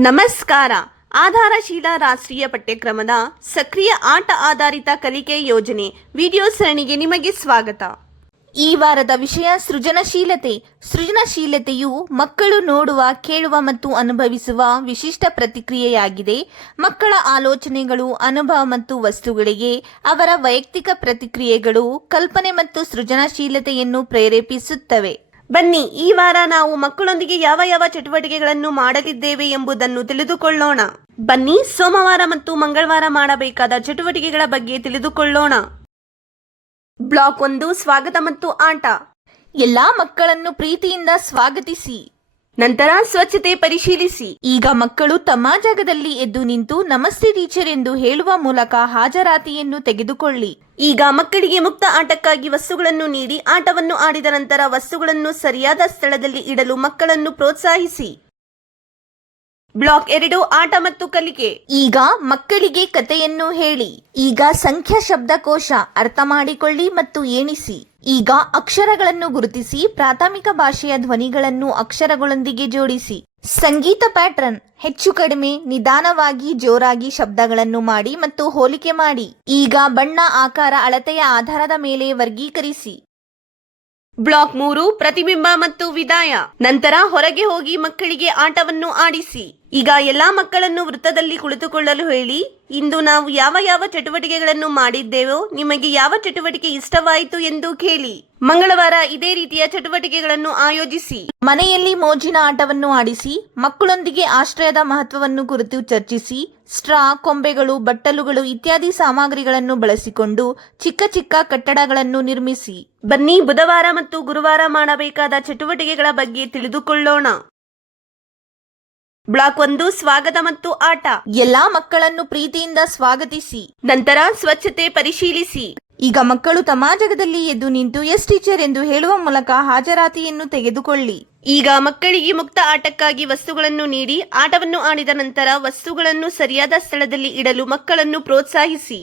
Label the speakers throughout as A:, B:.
A: ನಮಸ್ಕಾರ. ಆಧಾರಶೀಲ ರಾಷ್ಟ್ರೀಯ ಪಠ್ಯಕ್ರಮದ ಸಕ್ರಿಯ ಆಟ ಆಧಾರಿತ ಕಲಿಕೆ ಯೋಜನೆ ವಿಡಿಯೋ ಸರಣಿಗೆ ನಿಮಗೆ ಸ್ವಾಗತ.
B: ಈ ವಾರದ ವಿಷಯ ಸೃಜನಶೀಲತೆ. ಸೃಜನಶೀಲತೆಯು ಮಕ್ಕಳು ನೋಡುವ, ಕೇಳುವ ಮತ್ತು ಅನುಭವಿಸುವ ವಿಶಿಷ್ಟ ಪ್ರತಿಕ್ರಿಯೆಯಾಗಿದೆ. ಮಕ್ಕಳ ಆಲೋಚನೆಗಳು, ಅನುಭವ ಮತ್ತು ವಸ್ತುಗಳಿಗೆ ಅವರ ವೈಯಕ್ತಿಕ ಪ್ರತಿಕ್ರಿಯೆಗಳು ಕಲ್ಪನೆ ಮತ್ತು ಸೃಜನಶೀಲತೆಯನ್ನು ಪ್ರೇರೇಪಿಸುತ್ತವೆ.
A: ಬನ್ನಿ, ಈ ವಾರ ನಾವು ಮಕ್ಕಳೊಂದಿಗೆ ಯಾವ ಯಾವ ಚಟುವಟಿಕೆಗಳನ್ನು ಮಾಡಲಿದ್ದೇವೆ ಎಂಬುದನ್ನು ತಿಳಿದುಕೊಳ್ಳೋಣ. ಬನ್ನಿ, ಸೋಮವಾರ ಮತ್ತು ಮಂಗಳವಾರ ಮಾಡಬೇಕಾದ ಚಟುವಟಿಕೆಗಳ ಬಗ್ಗೆ ತಿಳಿದುಕೊಳ್ಳೋಣ. ಬ್ಲಾಕ್ ಒಂದು, ಸ್ವಾಗತ ಮತ್ತು ಆಟ.
B: ಎಲ್ಲಾ ಮಕ್ಕಳನ್ನು ಪ್ರೀತಿಯಿಂದ ಸ್ವಾಗತಿಸಿ.
A: ನಂತರ ಸ್ವಚ್ಛತೆ ಪರಿಶೀಲಿಸಿ.
B: ಈಗ ಮಕ್ಕಳು ತಮ್ಮ ಜಾಗದಲ್ಲಿ ಎದ್ದು ನಿಂತು ನಮಸ್ತೆ ಟೀಚರ್ ಎಂದು ಹೇಳುವ ಮೂಲಕ ಹಾಜರಾತಿಯನ್ನು ತೆಗೆದುಕೊಳ್ಳಿ.
A: ಈಗ ಮಕ್ಕಳಿಗೆ ಮುಕ್ತ ಆಟಕ್ಕಾಗಿ ವಸ್ತುಗಳನ್ನು ನೀಡಿ ಆಟವನ್ನು ಆಡಿದ ನಂತರ ವಸ್ತುಗಳನ್ನು ಸರಿಯಾದ ಸ್ಥಳದಲ್ಲಿ ಇಡಲು ಮಕ್ಕಳನ್ನು ಪ್ರೋತ್ಸಾಹಿಸಿ. ಬ್ಲಾಕ್ ಎರಡು ಆಟ ಮತ್ತು ಕಲಿಕೆ.
B: ಈಗ ಮಕ್ಕಳಿಗೆ ಕಥೆಯನ್ನು ಹೇಳಿ. ಈಗ ಸಂಖ್ಯಾ ಶಬ್ದಕೋಶ ಅರ್ಥ ಮಾಡಿಕೊಳ್ಳಿ ಮತ್ತು ಎಣಿಸಿ. ಈಗ ಅಕ್ಷರಗಳನ್ನು ಗುರುತಿಸಿ, ಪ್ರಾಥಮಿಕ ಭಾಷೆಯ ಧ್ವನಿಗಳನ್ನು ಅಕ್ಷರಗಳೊಂದಿಗೆ ಜೋಡಿಸಿ. ಸಂಗೀತ ಪ್ಯಾಟ್ರನ್ ಹೆಚ್ಚು ಕಡಿಮೆ ನಿಧಾನವಾಗಿ ಜೋರಾಗಿ ಶಬ್ದಗಳನ್ನು ಮಾಡಿ ಮತ್ತು ಹೋಲಿಕೆ ಮಾಡಿ. ಈಗ ಬಣ್ಣ ಆಕಾರ ಅಳತೆಯ ಆಧಾರದ ಮೇಲೆ ವರ್ಗೀಕರಿಸಿ.
A: ಬ್ಲಾಕ್ ಮೂರು, ಪ್ರತಿಬಿಂಬ ಮತ್ತು ವಿದಾಯ. ನಂತರ ಹೊರಗೆ ಹೋಗಿ ಮಕ್ಕಳಿಗೆ ಆಟವನ್ನು ಆಡಿಸಿ. ಈಗ ಎಲ್ಲಾ ಮಕ್ಕಳನ್ನು ವೃತ್ತದಲ್ಲಿ ಕುಳಿತುಕೊಳ್ಳಲು ಹೇಳಿ, ಇಂದು ನಾವು ಯಾವ ಯಾವ ಚಟುವಟಿಕೆಗಳನ್ನು ಮಾಡಿದ್ದೇವೋ, ನಿಮಗೆ ಯಾವ ಚಟುವಟಿಕೆ ಇಷ್ಟವಾಯಿತು ಎಂದು ಕೇಳಿ. ಮಂಗಳವಾರ ಇದೇ ರೀತಿಯ ಚಟುವಟಿಕೆಗಳನ್ನು ಆಯೋಜಿಸಿ.
B: ಮನೆಯಲ್ಲಿ ಮೋಜಿನ ಆಟವನ್ನು ಆಡಿಸಿ, ಮಕ್ಕಳೊಂದಿಗೆ ಆಶ್ರಯದ ಮಹತ್ವವನ್ನು ಕುರಿತು ಚರ್ಚಿಸಿ ಸ್ಟ್ರಾ ಕೊಂಬೆಗಳು ಬಟ್ಟಲುಗಳು ಇತ್ಯಾದಿ ಸಾಮಗ್ರಿಗಳನ್ನು ಬಳಸಿಕೊಂಡು ಚಿಕ್ಕ ಚಿಕ್ಕ ಕಟ್ಟಡಗಳನ್ನು ನಿರ್ಮಿಸಿ.
A: ಬನ್ನಿ ಬುಧವಾರ ಮತ್ತು ಗುರುವಾರ ಮಾಡಬೇಕಾದ ಚಟುವಟಿಕೆಗಳ ಬಗ್ಗೆ ತಿಳಿದುಕೊಳ್ಳೋಣ. ಬ್ಲಾಕ್ ಒಂದು ಸ್ವಾಗತ ಮತ್ತು ಆಟ.
B: ಎಲ್ಲಾ ಮಕ್ಕಳನ್ನು ಪ್ರೀತಿಯಿಂದ ಸ್ವಾಗತಿಸಿ.
A: ನಂತರ ಸ್ವಚ್ಛತೆ ಪರಿಶೀಲಿಸಿ.
B: ಈಗ ಮಕ್ಕಳು ತಮ್ಮ ಜಗದಲ್ಲಿ ಎದ್ದು ನಿಂತು ಎಸ್ ಟೀಚರ್ ಎಂದು ಹೇಳುವ ಮೂಲಕ ಹಾಜರಾತಿಯನ್ನು ತೆಗೆದುಕೊಳ್ಳಿ.
A: ಈಗ ಮಕ್ಕಳಿಗೆ ಮುಕ್ತ ಆಟಕ್ಕಾಗಿ ವಸ್ತುಗಳನ್ನು ನೀಡಿ ಆಟವನ್ನು ಆಡಿದ ನಂತರ ವಸ್ತುಗಳನ್ನು ಸರಿಯಾದ ಸ್ಥಳದಲ್ಲಿ ಇಡಲು ಮಕ್ಕಳನ್ನು ಪ್ರೋತ್ಸಾಹಿಸಿ.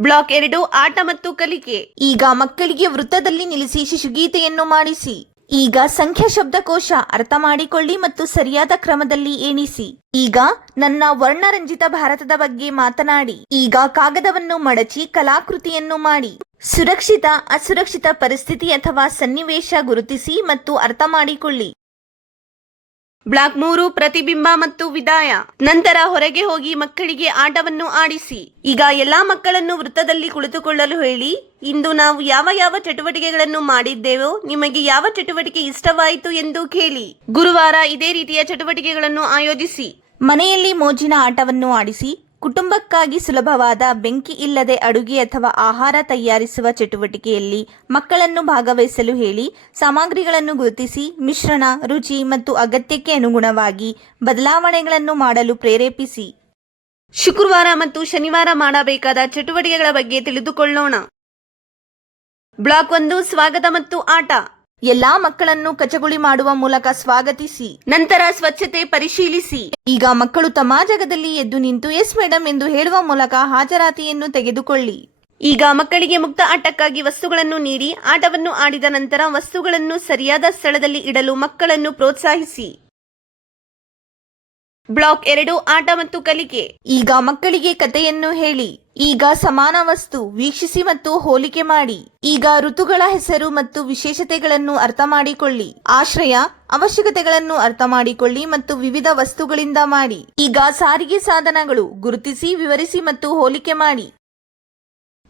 A: ಬ್ಲಾಕ್ ಎರಡು ಆಟ ಮತ್ತು ಕಲಿಕೆ.
B: ಈಗ ಮಕ್ಕಳಿಗೆ ವೃತ್ತದಲ್ಲಿ ನಿಲ್ಲಿಸಿ ಶಿಶುಗೀತೆಯನ್ನು ಮಾಡಿಸಿ. ಈಗ ಸಂಖ್ಯಾ ಶಬ್ದಕೋಶ ಅರ್ಥ ಮಾಡಿಕೊಳ್ಳಿ ಮತ್ತು ಸರಿಯಾದ ಕ್ರಮದಲ್ಲಿ ಎಣಿಸಿ. ಈಗ ನನ್ನ ವರ್ಣರಂಜಿತ ಭಾರತದ ಬಗ್ಗೆ ಮಾತನಾಡಿ. ಈಗ ಕಾಗದವನ್ನು ಮಡಚಿ ಕಲಾಕೃತಿಯನ್ನು ಮಾಡಿ. ಸುರಕ್ಷಿತ, ಅಸುರಕ್ಷಿತ ಪರಿಸ್ಥಿತಿ ಅಥವಾ ಸನ್ನಿವೇಶ ಗುರುತಿಸಿ ಮತ್ತು ಅರ್ಥ ಮಾಡಿಕೊಳ್ಳಿ.
A: ಬ್ಲಾಕ್ ಮೂರು ಪ್ರತಿಬಿಂಬ ಮತ್ತು ವಿದಾಯ. ನಂತರ ಹೊರಗೆ ಹೋಗಿ ಮಕ್ಕಳಿಗೆ ಆಟವನ್ನು ಆಡಿಸಿ. ಈಗ ಎಲ್ಲಾ ಮಕ್ಕಳನ್ನು ವೃತ್ತದಲ್ಲಿ ಕುಳಿತುಕೊಳ್ಳಲು ಹೇಳಿ, ಇಂದು ನಾವು ಯಾವ ಯಾವ ಚಟುವಟಿಕೆಗಳನ್ನು ಮಾಡಿದ್ದೇವೋ, ನಿಮಗೆ ಯಾವ ಚಟುವಟಿಕೆ ಇಷ್ಟವಾಯಿತು ಎಂದು ಕೇಳಿ. ಗುರುವಾರ ಇದೇ ರೀತಿಯ ಚಟುವಟಿಕೆಗಳನ್ನು ಆಯೋಜಿಸಿ.
B: ಮನೆಯಲ್ಲಿ ಮೋಜಿನ ಆಟವನ್ನು ಆಡಿಸಿ ಕುಟುಂಬಕ್ಕಾಗಿ ಸುಲಭವಾದ ಬೆಂಕಿ ಇಲ್ಲದೆ ಅಡುಗೆ ಅಥವಾ ಆಹಾರ ತಯಾರಿಸುವ ಚಟುವಟಿಕೆಯಲ್ಲಿ ಮಕ್ಕಳನ್ನು ಭಾಗವಹಿಸಲು ಹೇಳಿ ಸಾಮಗ್ರಿಗಳನ್ನು ಗುರುತಿಸಿ ಮಿಶ್ರಣ, ರುಚಿ ಮತ್ತು ಅಗತ್ಯಕ್ಕೆ ಅನುಗುಣವಾಗಿ ಬದಲಾವಣೆಗಳನ್ನು ಮಾಡಲು ಪ್ರೇರೇಪಿಸಿ.
A: ಶುಕ್ರವಾರ ಮತ್ತು ಶನಿವಾರ ಮಾಡಬೇಕಾದ ಚಟುವಟಿಕೆಗಳ ಬಗ್ಗೆ ತಿಳಿದುಕೊಳ್ಳೋಣ. ಬ್ಲಾಕ್ ಒಂದು, ಸ್ವಾಗತ ಮತ್ತು ಆಟ.
B: ಎಲ್ಲಾ ಮಕ್ಕಳನ್ನು ಕಚಗುಳಿ ಮಾಡುವ ಮೂಲಕ ಸ್ವಾಗತಿಸಿ.
A: ನಂತರ ಸ್ವಚ್ಛತೆ ಪರಿಶೀಲಿಸಿ.
B: ಈಗ ಮಕ್ಕಳು ತಮ್ಮ ಜಾಗದಲ್ಲಿ ಎದ್ದು ನಿಂತು, ಎಸ್ ಮೇಡಮ್ ಎಂದು ಹೇಳುವ ಮೂಲಕ ಹಾಜರಾತಿಯನ್ನು ತೆಗೆದುಕೊಳ್ಳಿ.
A: ಈಗ ಮಕ್ಕಳಿಗೆ ಮುಕ್ತ ಆಟಕ್ಕಾಗಿ ವಸ್ತುಗಳನ್ನು ನೀಡಿ, ಆಟವನ್ನು ಆಡಿದ ನಂತರ ವಸ್ತುಗಳನ್ನು ಸರಿಯಾದ ಸ್ಥಳದಲ್ಲಿ ಇಡಲು ಮಕ್ಕಳನ್ನು ಪ್ರೋತ್ಸಾಹಿಸಿ. ಬ್ಲಾಕ್ ಎರಡು ಆಟ ಮತ್ತು ಕಲಿಕೆ.
B: ಈಗ ಮಕ್ಕಳಿಗೆ ಕಥೆಯನ್ನು ಹೇಳಿ. ಈಗ ಸಮಾನ ವಸ್ತು ವೀಕ್ಷಿಸಿ ಮತ್ತು ಹೋಲಿಕೆ ಮಾಡಿ. ಈಗ ಋತುಗಳ ಹೆಸರು ಮತ್ತು ವಿಶೇಷತೆಗಳನ್ನು ಅರ್ಥ ಮಾಡಿಕೊಳ್ಳಿ. ಆಶ್ರಯ, ಅವಶ್ಯಕತೆಗಳನ್ನು ಅರ್ಥ ಮಾಡಿಕೊಳ್ಳಿ ಮತ್ತು ವಿವಿಧ ವಸ್ತುಗಳಿಂದ ಮಾಡಿ. ಈಗ ಸಾರಿಗೆ ಸಾಧನಗಳು ಗುರುತಿಸಿ, ವಿವರಿಸಿ ಮತ್ತು ಹೋಲಿಕೆ ಮಾಡಿ.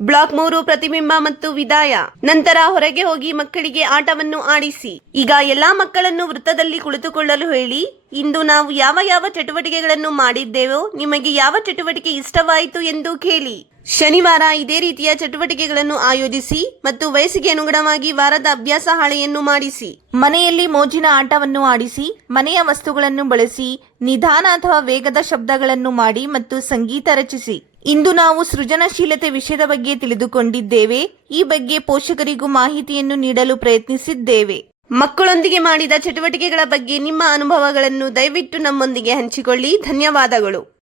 A: ಬ್ಲಾಕ್ ಮೂರು ಪ್ರತಿಬಿಂಬ ಮತ್ತು ವಿದಾಯ. ನಂತರ ಹೊರಗೆ ಹೋಗಿ ಮಕ್ಕಳಿಗೆ ಆಟವನ್ನು ಆಡಿಸಿ. ಈಗ ಎಲ್ಲಾ ಮಕ್ಕಳನ್ನು ವೃತ್ತದಲ್ಲಿ ಕುಳಿತುಕೊಳ್ಳಲು ಹೇಳಿ, ಇಂದು ನಾವು ಯಾವ ಯಾವ ಚಟುವಟಿಕೆಗಳನ್ನು ಮಾಡಿದ್ದೇವೋ, ನಿಮಗೆ ಯಾವ ಚಟುವಟಿಕೆ ಇಷ್ಟವಾಯಿತು ಎಂದು ಕೇಳಿ. ಶನಿವಾರ ಇದೇ ರೀತಿಯ ಚಟುವಟಿಕೆಗಳನ್ನು ಆಯೋಜಿಸಿ ಮತ್ತು ವಯಸ್ಸಿಗೆ ಅನುಗುಣವಾಗಿ ವಾರದ ಅಭ್ಯಾಸ ಹಾಳೆಯನ್ನು ಮಾಡಿಸಿ.
B: ಮನೆಯಲ್ಲಿ ಮೋಜಿನ ಆಟವನ್ನು ಆಡಿಸಿ, ಮನೆಯ ವಸ್ತುಗಳನ್ನು ಬಳಸಿ, ನಿಧಾನ ಅಥವಾ ವೇಗದ ಶಬ್ದಗಳನ್ನು ಮಾಡಿ ಮತ್ತು ಸಂಗೀತ ರಚಿಸಿ. ಇಂದು ನಾವು ಸೃಜನಶೀಲತೆ ವಿಷಯದ ಬಗ್ಗೆ ತಿಳಿದುಕೊಂಡಿದ್ದೇವೆ. ಈ ಬಗ್ಗೆ ಪೋಷಕರಿಗೂ ಮಾಹಿತಿಯನ್ನು ನೀಡಲು ಪ್ರಯತ್ನಿಸಿದ್ದೇವೆ.
A: ಮಕ್ಕಳೊಂದಿಗೆ ಮಾಡಿದ ಚಟುವಟಿಕೆಗಳ ಬಗ್ಗೆ ನಿಮ್ಮ ಅನುಭವಗಳನ್ನು ದಯವಿಟ್ಟು ನಮ್ಮೊಂದಿಗೆ ಹಂಚಿಕೊಳ್ಳಿ. ಧನ್ಯವಾದಗಳು.